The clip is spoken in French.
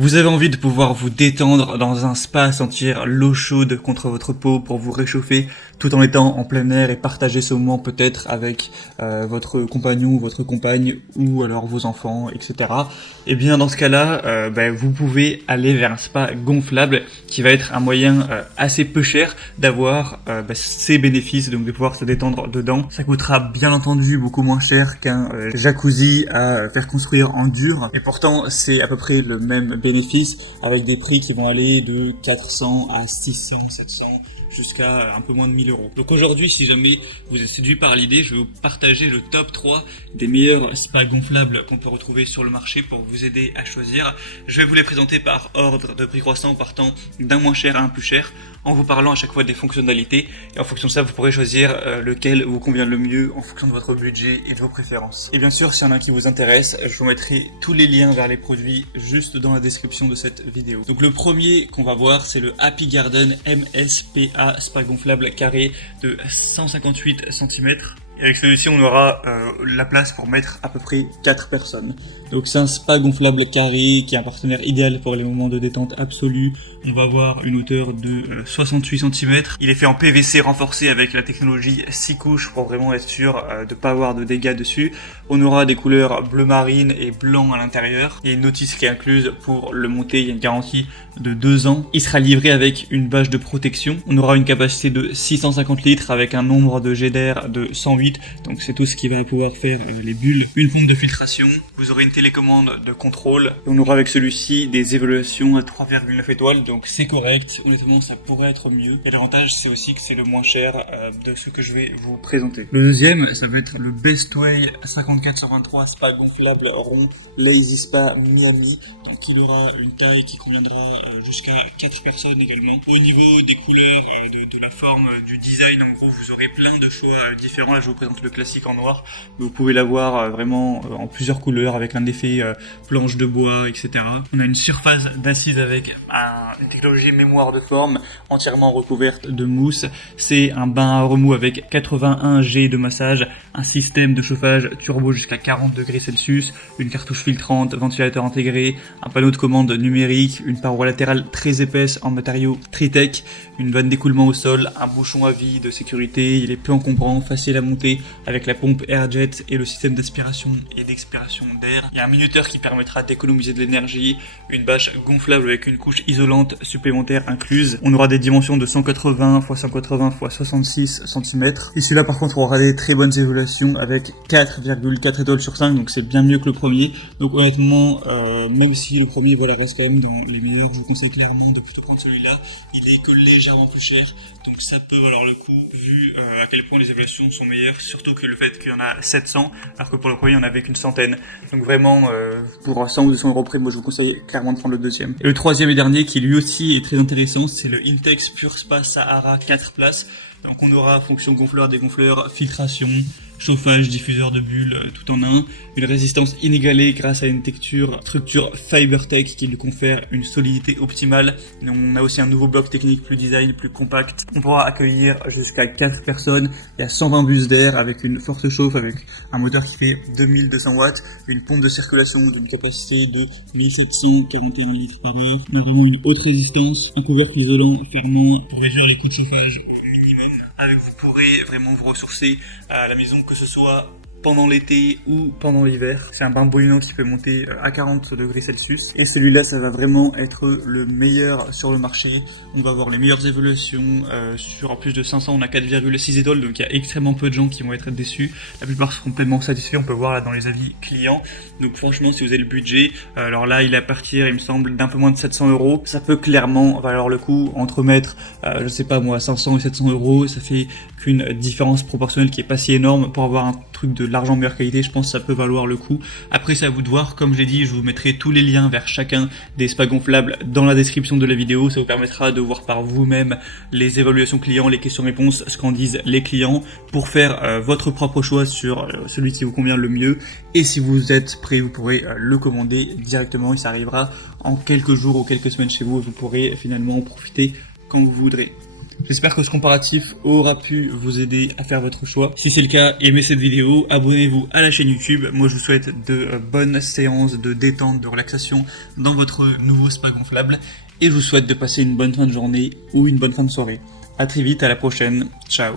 Vous avez envie de pouvoir vous détendre dans un spa, sentir l'eau chaude contre votre peau pour vous réchauffer tout en étant en plein air et partager ce moment peut-être avec votre compagnon ou votre compagne ou alors vos enfants, etc. Et bien dans ce cas-là, vous pouvez aller vers un spa gonflable qui va être un moyen assez peu cher d'avoir ces bénéfices, donc de pouvoir se détendre dedans. Ça coûtera bien entendu beaucoup moins cher qu'un jacuzzi à faire construire en dur, et pourtant c'est à peu près le même bénéfice avec des prix qui vont aller de 400 à 600, 700 jusqu'à un peu moins de 1000 euros. Donc aujourd'hui, si jamais vous êtes séduit par l'idée, je vais vous partager le top 3 des meilleurs spas gonflables qu'on peut retrouver sur le marché pour vous aider à choisir. Je vais vous les présenter par ordre de prix croissant, partant d'un moins cher à un plus cher, en vous parlant à chaque fois des fonctionnalités, et en fonction de ça, vous pourrez choisir lequel vous convient le mieux en fonction de votre budget et de vos préférences. Et bien sûr, s'il y en a un qui vous intéresse, je vous mettrai tous les liens vers les produits juste dans la description de cette vidéo. Donc le premier qu'on va voir, c'est le Happy Garden MSPA spa gonflable carré de 158 cm. Et avec celui-ci, on aura la place pour mettre à peu près 4 personnes. Donc c'est un spa gonflable carré qui est un partenaire idéal pour les moments de détente absolue. On va avoir une hauteur de 68 cm. Il est fait en PVC renforcé avec la technologie 6 couches pour vraiment être sûr de pas avoir de dégâts dessus. On aura des couleurs bleu marine et blanc à l'intérieur. Il y a une notice qui est incluse pour le monter. Il y a une garantie de 2 ans. Il sera livré avec une bâche de protection. On aura une capacité de 650 litres avec un nombre de jets d'air de 108. Donc c'est tout ce qui va pouvoir faire les bulles. Une pompe de filtration. Vous aurez une télécommande de contrôle. Et on aura avec celui-ci des évaluations à 3,9 étoiles. Donc c'est correct. Honnêtement, ça pourrait être mieux. Et l'avantage, c'est aussi que c'est le moins cher de ce que je vais vous présenter. Le deuxième, ça va être le Bestway 5423 spa gonflable rond Lazy Spa Miami. Donc il aura une taille qui conviendra jusqu'à 4 personnes également. Au niveau des couleurs, de la forme, du design, en gros, vous aurez plein de choix différents. Là, je vous présente le classique en noir, mais vous pouvez l'avoir vraiment en plusieurs couleurs avec un effet planche de bois, etc. On a une surface d'assise avec une technologie mémoire de forme entièrement recouverte de mousse. C'est un bain à remous avec 81 G de massage, un système de chauffage turbo jusqu'à 40 degrés Celsius, une cartouche filtrante, ventilateur intégré, un panneau de commande numérique, une paroi latérale très épaisse en matériaux Tritech, une vanne d'écoulement au sol, un bouchon à vie de sécurité. Il est peu encombrant, facile à monter avec la pompe AirJet et le système d'aspiration et d'expiration d'air. Il y a un minuteur qui permettra d'économiser de l'énergie, une bâche gonflable avec une couche isolante supplémentaire incluse. On aura des dimensions de 180 x 180 x 66 cm. Et celui-là par contre aura des très bonnes évaluations avec 4,4 étoiles sur 5, donc c'est bien mieux que le premier. Donc honnêtement, même si le premier reste quand même dans les meilleurs, je vous conseille clairement de plutôt prendre celui-là. Il est que légèrement plus cher, donc ça peut valoir le coup vu à quel point les évaluations sont meilleures, surtout que le fait qu'il y en a 700 alors que pour le premier il n'y en avait qu'une centaine. Donc vraiment pour 100 ou 200 euros près, moi je vous conseille clairement de prendre le deuxième. Et le troisième et dernier qui lui aussi est très intéressant, c'est le Intex Pure Spa Sahara 4 places. Donc on aura fonction gonfleur, dégonfleur, filtration, chauffage, diffuseur de bulles, tout en un. Une résistance inégalée grâce à une structure FiberTech qui lui confère une solidité optimale. On a aussi un nouveau bloc technique plus design, plus compact. On pourra accueillir jusqu'à 4 personnes. Il y a 120 bus d'air avec une forte chauffe, avec un moteur qui fait 2200 watts, une pompe de circulation d'une capacité de 1741 litres par heure. On a vraiment une haute résistance, un couvercle isolant fermant pour réduire les coûts de chauffage au minimum. Vous pourrez vraiment vous ressourcer à la maison, que ce soit pendant l'été ou pendant l'hiver. C'est un bain bouillonnant qui peut monter à 40 degrés Celsius. Et celui-là, ça va vraiment être le meilleur sur le marché. On va avoir les meilleures évaluations. Sur plus de 500, on a 4,6 étoiles. Donc il y a extrêmement peu de gens qui vont être déçus. La plupart seront pleinement satisfaits. On peut voir là dans les avis clients. Donc franchement, si vous avez le budget, alors là, il est à partir, il me semble, d'un peu moins de 700 euros. Ça peut clairement valoir le coup. Entre mettre, je sais pas moi, 500 et 700 euros, ça fait qu'une différence proportionnelle qui est pas si énorme. Pour avoir un truc de l'argent meilleure qualité, je pense que ça peut valoir le coup. Après, c'est à vous de voir. Comme j'ai dit, je vous mettrai tous les liens vers chacun des spas gonflables dans la description de la vidéo. Ça vous permettra de voir par vous-même les évaluations clients, les questions-réponses, ce qu'en disent les clients pour faire votre propre choix sur celui qui vous convient le mieux. Et si vous êtes prêt, vous pourrez le commander directement et ça arrivera en quelques jours ou quelques semaines chez vous. Vous pourrez finalement en profiter quand vous voudrez. J'espère que ce comparatif aura pu vous aider à faire votre choix. Si c'est le cas, aimez cette vidéo, abonnez-vous à la chaîne YouTube. Moi, je vous souhaite de bonnes séances de détente, de relaxation dans votre nouveau spa gonflable. Et je vous souhaite de passer une bonne fin de journée ou une bonne fin de soirée. À très vite, à la prochaine. Ciao.